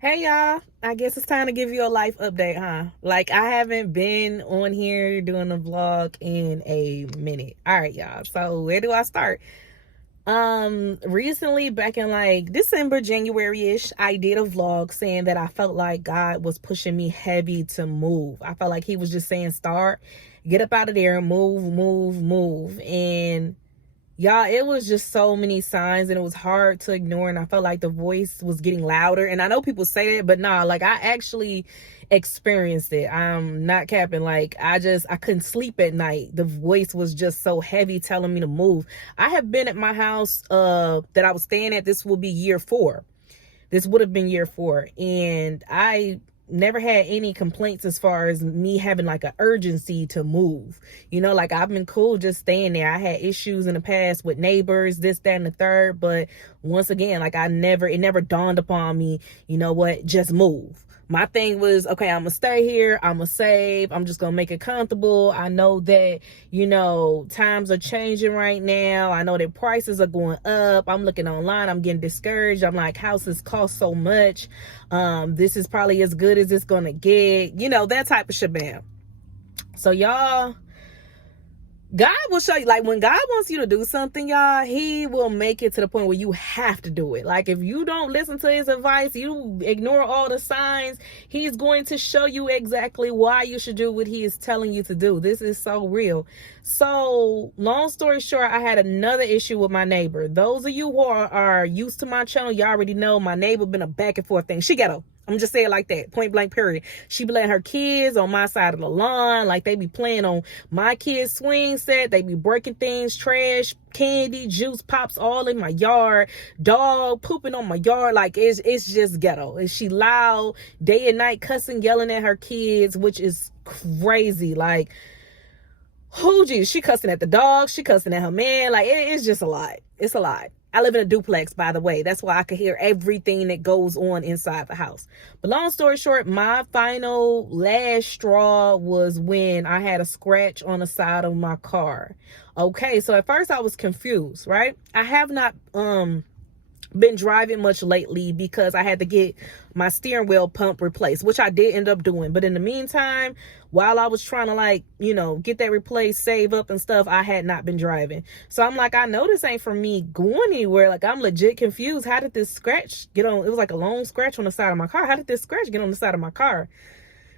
Hey y'all, I guess it's time to give you a life update, huh? Like I haven't been on here doing a vlog in a minute. All right, y'all. So where do I start? Recently back in like December, January-ish, I did a vlog saying that I felt like God was pushing me heavy to move. I felt like he was just saying start, get up out of there, move, move, move. And y'all, it was just so many signs and it was hard to ignore. And I felt like the voice was getting louder. And I know people say that, but nah, like I actually experienced it. I'm not capping. Like I couldn't sleep at night. The voice was just so heavy telling me to move. I have been at my house that I was staying at. This will be year 4. This would have been year 4. And I never had any complaints as far as me having like an urgency to move. Like I've been cool just staying there. I had issues in the past with neighbors, this, that, and the third. But once again, like it never dawned upon me, you know what, just move. My thing was, okay, I'm gonna stay here, I'm gonna save, I'm just gonna make it comfortable. I know that, times are changing right now. I know that prices are going up. I'm looking online, I'm getting discouraged. I'm like, houses cost so much. This is probably as good as it's gonna get, that type of shabam. So y'all, God will show you, like when God wants you to do something, y'all, he will make it to the point where you have to do it. Like if you don't listen to his advice, you ignore all the signs, he's going to show you exactly why you should do what he is telling you to do. This is so real. So long story short, I had another issue with my neighbor. Those of you who are used to my channel, you already know my neighbor been a back and forth thing. She ghetto. I'm just saying it like that, point blank period. She be letting her kids on my side of the lawn, like they be playing on my kids' swing set. They be breaking things, trash, candy, juice, pops all in my yard, dog pooping on my yard. Like it's just ghetto. And she loud, day and night, cussing, yelling at her kids, which is crazy. Like, who geez, she cussing at the dog, she cussing at her man. Like it's just a lot. It's a lot. I live in a duplex, by the way. That's why I could hear everything that goes on inside the house. But long story short, my final last straw was when I had a scratch on the side of my car. Okay, so at first I was confused, right? I have not been driving much lately because I had to get my steering wheel pump replaced, which I did end up doing. But in the meantime, while I was trying to get that replaced, save up and stuff, I had not been driving. So I'm like, I know this ain't for me going anywhere. Like I'm legit confused. How did this scratch get on? It was like a long scratch on the side of my car. How did this scratch get on the side of my car?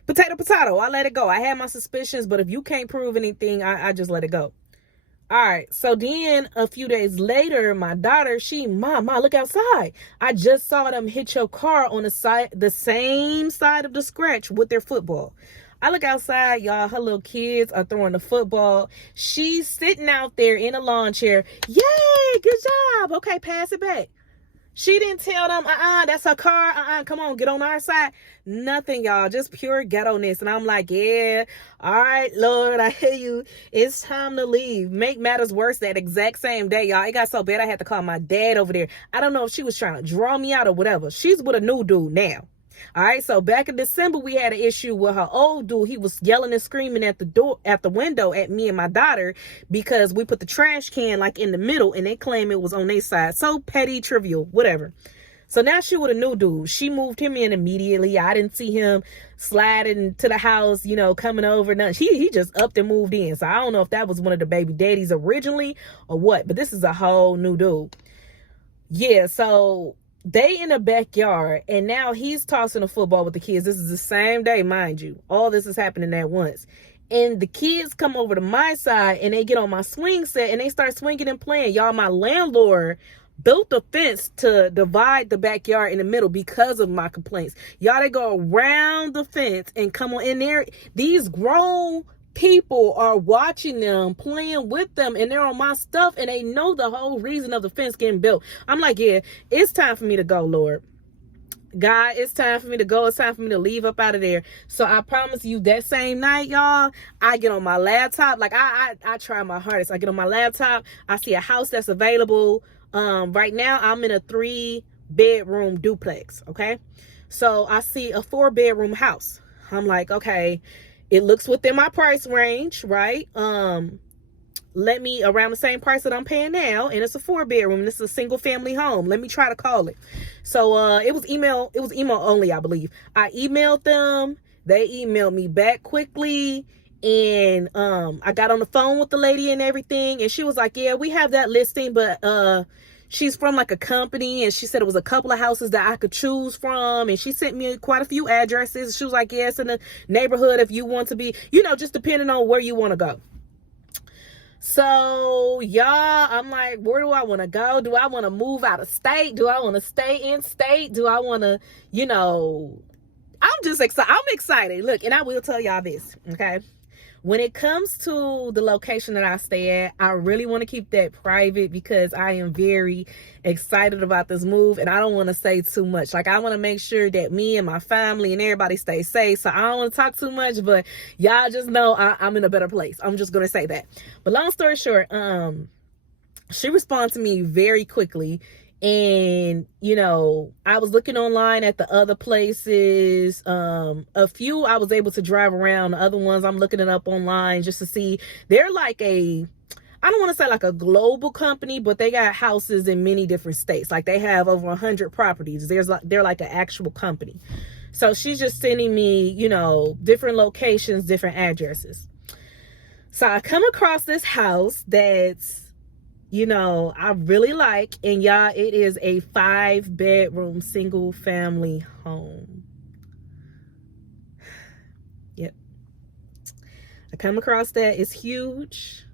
Potato, potato. I let it go. I had my suspicions, but if you can't prove anything, I just let it go. All right, so then a few days later, my daughter, Mom, look outside. I just saw them hit your car on the same side of the scratch with their football. I look outside, y'all, her little kids are throwing the football. She's sitting out there in a lawn chair. Yay, good job. Okay, pass it back. She didn't tell them, that's her car. Come on, get on our side. Nothing, y'all. Just pure ghetto-ness. And I'm like, yeah, all right, Lord, I hear you. It's time to leave. Make matters worse, that exact same day, y'all, it got so bad I had to call my dad over there. I don't know if she was trying to draw me out or whatever. She's with a new dude now. All right, so back in December, we had an issue with her old dude. He was yelling and screaming at the window at me and my daughter because we put the trash can like in the middle and they claim it was on their side. So petty, trivial, whatever. So now she with a new dude. She moved him in immediately. I didn't see him sliding to the house, coming over. Nothing. He just upped and moved in. So I don't know if that was one of the baby daddies originally or what, but this is a whole new dude. Yeah, so they in the backyard and now he's tossing a football with the kids. This is the same day, mind you. All this is happening at once. And the kids come over to my side and they get on my swing set and they start swinging and playing. Y'all, my landlord built a fence to divide the backyard in the middle because of my complaints. Y'all, they go around the fence and come on in there. These grown people are watching them, playing with them, and they're on my stuff, and they know the whole reason of the fence getting built. I'm like, yeah, it's time for me to go, Lord. God, it's time for me to go. It's time for me to leave up out of there. So I promise you that same night, y'all, I get on my laptop. Like I try my hardest. I get on my laptop. I see a house that's available. Right now I'm in a 3-bedroom duplex. Okay. So I see a 4-bedroom house. I'm like, okay, it looks within my price range, right? let me around the same price that I'm paying now, and it's a 4-bedroom, and it's a single family home. Let me try to call it. So it was email only, I believe. I emailed them, they emailed me back quickly, and I got on the phone with the lady and everything, and she was like, yeah, we have that listing, but she's from like a company, and she said it was a couple of houses that I could choose from, and she sent me quite a few addresses. She was like, yeah, it's in the neighborhood if you want to be, just depending on where you want to go. So y'all, I'm like, where do I want to go? Do I want to move out of state? Do I want to stay in state? Do I want to, I'm just excited. I'm excited. Look, and I will tell y'all this, okay? When it comes to the location that I stay at, I really want to keep that private because I am very excited about this move, and I don't want to say too much. Like, I want to make sure that me and my family and everybody stay safe, so I don't want to talk too much, but y'all just know I'm in a better place. I'm just going to say that. But long story short, she responded to me very quickly. And, I was looking online at the other places. A few I was able to drive around. The other ones I'm looking it up online just to see. They're like I don't want to say like a global company, but they got houses in many different states. Like, they have over 100 properties. They're like an actual company. So she's just sending me, different locations, different addresses. So I come across this house that's, I really like, and y'all, it is a 5-bedroom single family home. Yep. I come across that. It's huge.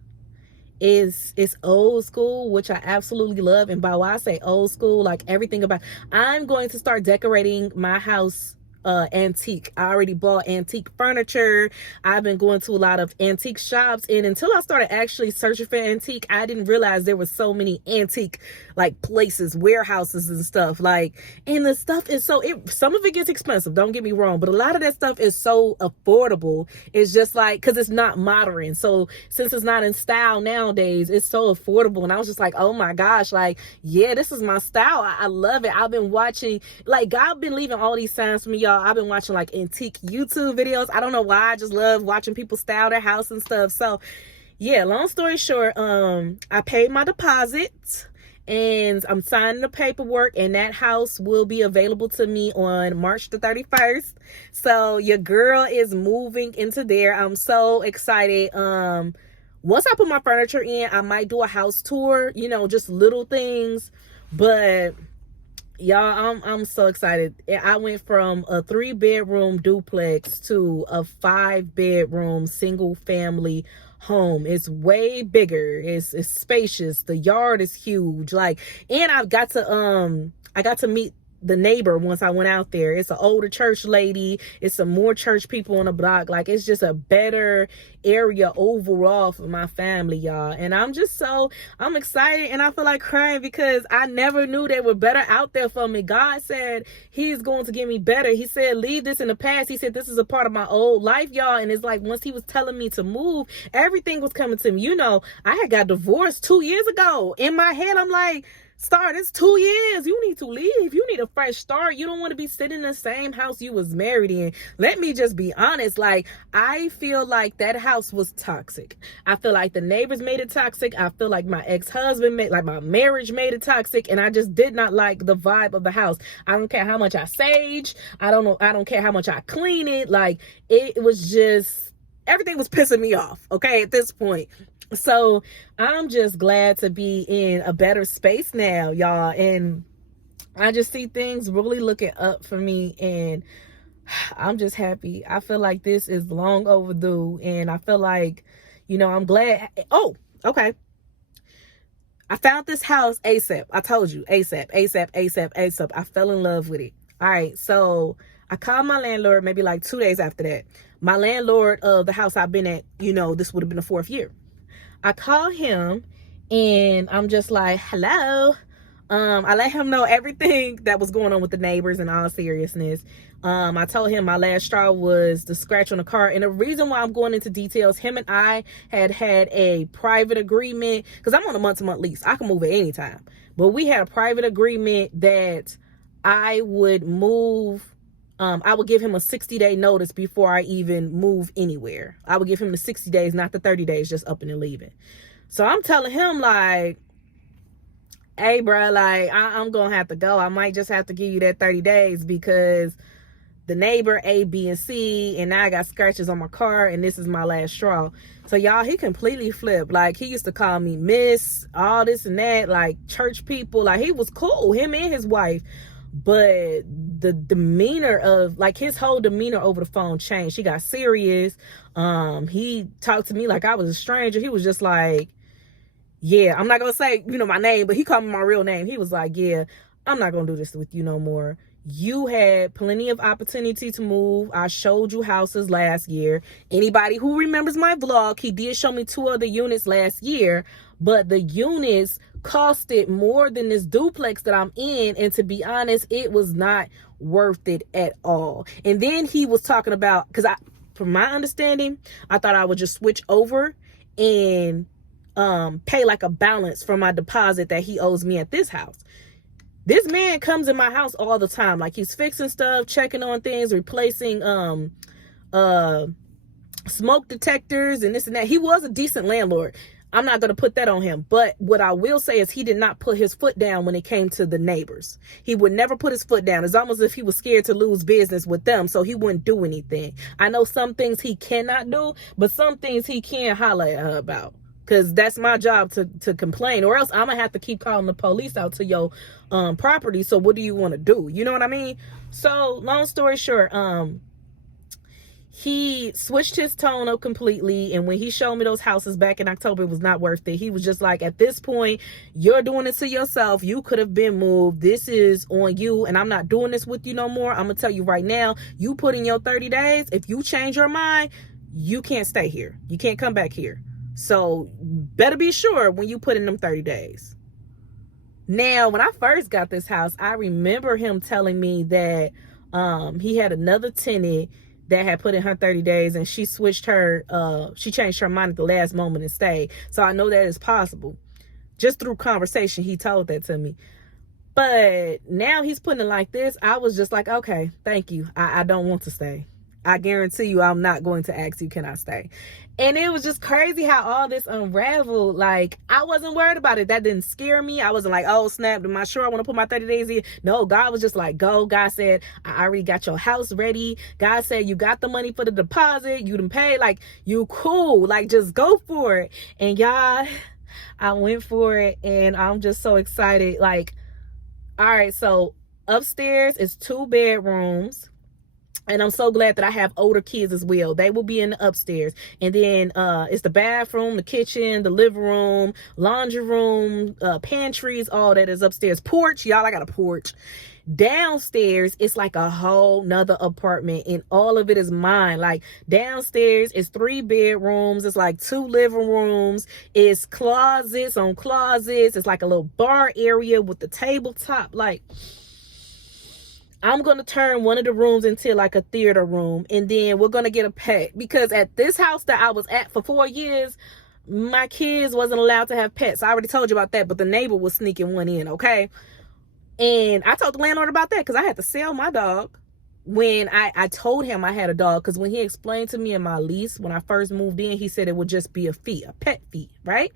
It's old school, which I absolutely love. And by why I say old school, like everything about, I'm going to start decorating my house antique. I already bought antique furniture. I've been going to a lot of antique shops, and until I started actually searching for antique, I didn't realize there was so many antique like places, warehouses and stuff. Like, and the stuff is some of it gets expensive, don't get me wrong, but a lot of that stuff is so affordable. It's just like, because it's not modern, so since it's not in style nowadays, it's so affordable. And I was just like, oh my gosh, like, yeah, this is my style. I love it. I've been watching, like, God been leaving all these signs for me, y'all. I've been watching like antique YouTube videos. I don't know why. I just love watching people style their house and stuff. So yeah, long story short, I paid my deposit and I'm signing the paperwork, and that house will be available to me on March the 31st. So your girl is moving into there. I'm so excited. Once I put my furniture in, I might do a house tour, just little things, but y'all, I'm so excited. I went from a 3-bedroom duplex to a 5-bedroom single family home. It's way bigger. It's spacious. The yard is huge. Like, and I got to meet the neighbor once I went out there. It's an older church lady. It's some more church people on the block. Like, it's just a better area overall for my family, y'all. And I'm excited, and I feel like crying because I never knew they were better out there for me. God said he's going to give me better. He said, leave this in the past. He said, this is a part of my old life, y'all. And it's like, once he was telling me to move, everything was coming to me. I had got divorced 2 years ago. In my head, I'm like, Star, it's 2 years. You need to leave. You need a fresh start. You don't want to be sitting in the same house you was married in. Let me just be honest. Like, I feel like that house was toxic. I feel like the neighbors made it toxic. I feel like my ex-husband my marriage made it toxic. And I just did not like the vibe of the house. I don't care how much I sage. I don't care how much I clean it. Like, it was just, everything was pissing me off. Okay. At this point. So I'm just glad to be in a better space now, y'all. And I just see things really looking up for me, and I'm just happy. I feel like this is long overdue, and I feel like, I'm glad. Oh, okay. I found this house ASAP. I told you, ASAP. I fell in love with it. All right. So I called my landlord maybe like 2 days after that. My landlord of the house I've been at, this would have been the 4th year. I call him, and I'm just like, hello. I let him know everything that was going on with the neighbors in all seriousness. I told him my last straw was the scratch on the car. And the reason why I'm going into details, him and I had a private agreement, because I'm on a month-to-month lease. I can move at any time. But we had a private agreement that I would move. I would give him a 60-day notice before I even move anywhere. I would give him the 60 days, not the 30 days, just up and leaving. So I'm telling him like, hey, bro, like, I'm going to have to go. I might just have to give you that 30 days because the neighbor A, B, and C, and now I got scratches on my car, and this is my last straw. So, y'all, he completely flipped. Like, he used to call me miss, all this and that, like, church people. Like, he was cool, him and his wife. But the demeanor of, like, his whole demeanor over the phone changed. He got serious. He talked to me like I was a stranger. He was just like, yeah, I'm not gonna say, my name, but he called me my real name. He was like, yeah, I'm not gonna do this with you no more. You had plenty of opportunity to move. I showed you houses last year. Anybody who remembers my vlog, he did show me 2 other units last year, but the units costed more than this duplex that I'm in. And to be honest, it was not worth it at all. And then he was talking about, because from my understanding, I thought I would just switch over and pay like a balance for my deposit that he owes me at this house. This man comes in my house all the time. Like, he's fixing stuff, checking on things, replacing smoke detectors and this and that. He was a decent landlord. I'm not going to put that on him. But what I will say is he did not put his foot down when it came to the neighbors. He would never put his foot down. It's almost as if he was scared to lose business with them, so he wouldn't do anything. I know some things he cannot do, but some things he can holler at her about. Because that's my job to complain, or else I'm going to have to keep calling the police out to your property. So what do you want to do? You know what I mean? So long story short, he switched his tone up completely. And when he showed me those houses back in October, it was not worth it. He was just like, at this point, you're doing it to yourself. You could have been moved. This is on you. And I'm not doing this with you no more. I'm going to tell you right now, you put in your 30 days. If you change your mind, you can't stay here. You can't come back here. So better be sure when you put in them 30 days. Now, when I first got this house, I remember him telling me that he had another tenant that had put in her 30 days and she changed her mind at the last moment and stayed. So I know that is possible. Just through conversation, he told that to me. But now he's putting it like this. I was just like, okay, thank you. I don't want to stay. I guarantee you I'm not going to ask you, can I stay? And it was just crazy how all this unraveled. Like, I wasn't worried about it. That didn't scare me. I wasn't like, oh, snap, am I sure I want to put my 30 days in? No, God was just like, go. God said, I already got your house ready. God said, you got the money for the deposit. You done paid. Like, you cool. Like, just go for it. And y'all, I went for it. And I'm just so excited. Like, all right, so upstairs is 2 bedrooms. And I'm so glad that I have older kids as well. They will be in the upstairs. And then it's the bathroom, the kitchen, the living room, laundry room, pantries, all that is upstairs. Porch, y'all, I got a porch. Downstairs, it's like a whole nother apartment, and all of it is mine. Like, downstairs is 3 bedrooms. It's like 2 living rooms. It's closets on closets. It's like a little bar area with the tabletop. Like, I'm going to turn one of the rooms into like a theater room. And then we're going to get a pet. Because at this house that I was at for 4 years, my kids wasn't allowed to have pets. I already told you about that. But the neighbor was sneaking one in, okay? And I told the landlord about that because I had to sell my dog. When I told him I had a dog, because when he explained to me in my lease, when I first moved in, he said it would just be a fee, a pet fee, right?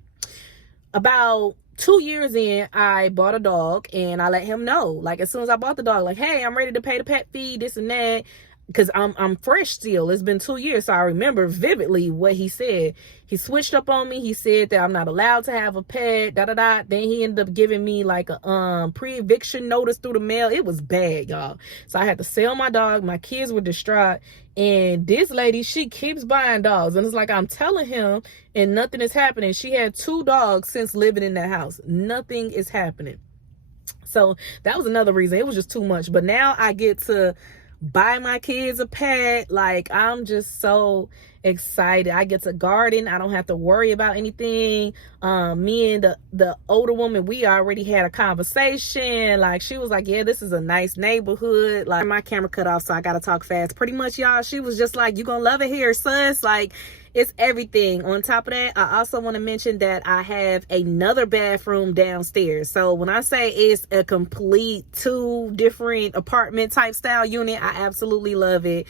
About 2 years in, I bought a dog, and I let him know, like, as soon as I bought the dog, like, hey, I'm ready to pay the pet fee, this and that, because I'm fresh still. It's been 2 years, so I remember vividly what he said. He switched up on me. He said that I'm not allowed to have a pet, da-da-da. Then he ended up giving me, like, a pre-eviction notice through the mail. It was bad, y'all. So I had to sell my dog. My kids were distraught. And this lady, she keeps buying dogs. And it's like I'm telling him, and nothing is happening. She had 2 dogs since living in that house. Nothing is happening. So that was another reason. It was just too much. But now I get to buy my kids a pet. Like, I'm just so excited. I get to garden. I don't have to worry about anything. Me and the older woman, we already had a conversation. Like, she was like, yeah, this is a nice neighborhood. Like, my camera cut off, so I gotta talk fast. Pretty much, y'all, she was just like, you gonna love it here, sus. Like, it's everything. On top of that, I also want to mention that I have another bathroom downstairs. So when I say it's a complete 2 different apartment type style unit, I absolutely love it.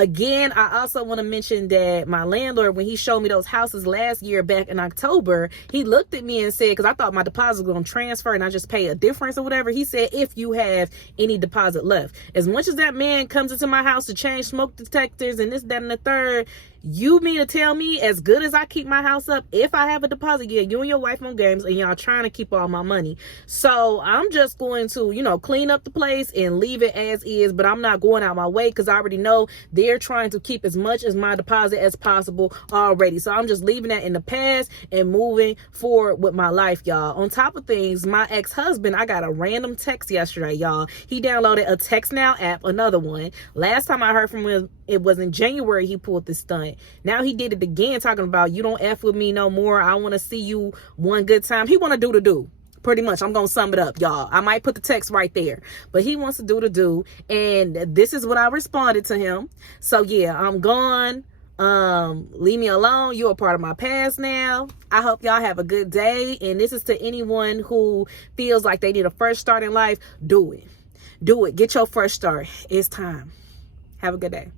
Again, I also want to mention that my landlord, when he showed me those houses last year back in October, he looked at me and said, because I thought my deposit was going to transfer and I just pay a difference or whatever. He said, if you have any deposit left. As much as that man comes into my house to change smoke detectors and this, that, and the third, you mean to tell me, as good as I keep my house up, if I have a deposit, yeah, you and your wife on games and y'all trying to keep all my money. So I'm just going to, clean up the place and leave it as is, but I'm not going out my way because I already know they're trying to keep as much as my deposit as possible already. So I'm just leaving that in the past and moving forward with my life, y'all. On top of things, my ex-husband, I got a random text yesterday, y'all. He downloaded a Text Now app, another one. Last time I heard from him, it was in January he pulled this stunt. Now he did it again, talking about, you don't F with me no more. I want to see you one good time. He want to do the do. Pretty much. I'm going to sum it up, y'all. I might put the text right there. But he wants to do the do. And this is what I responded to him. So, yeah, I'm gone. Leave me alone. You're a part of my past now. I hope y'all have a good day. And this is to anyone who feels like they need a fresh start in life. Do it. Do it. Get your fresh start. It's time. Have a good day.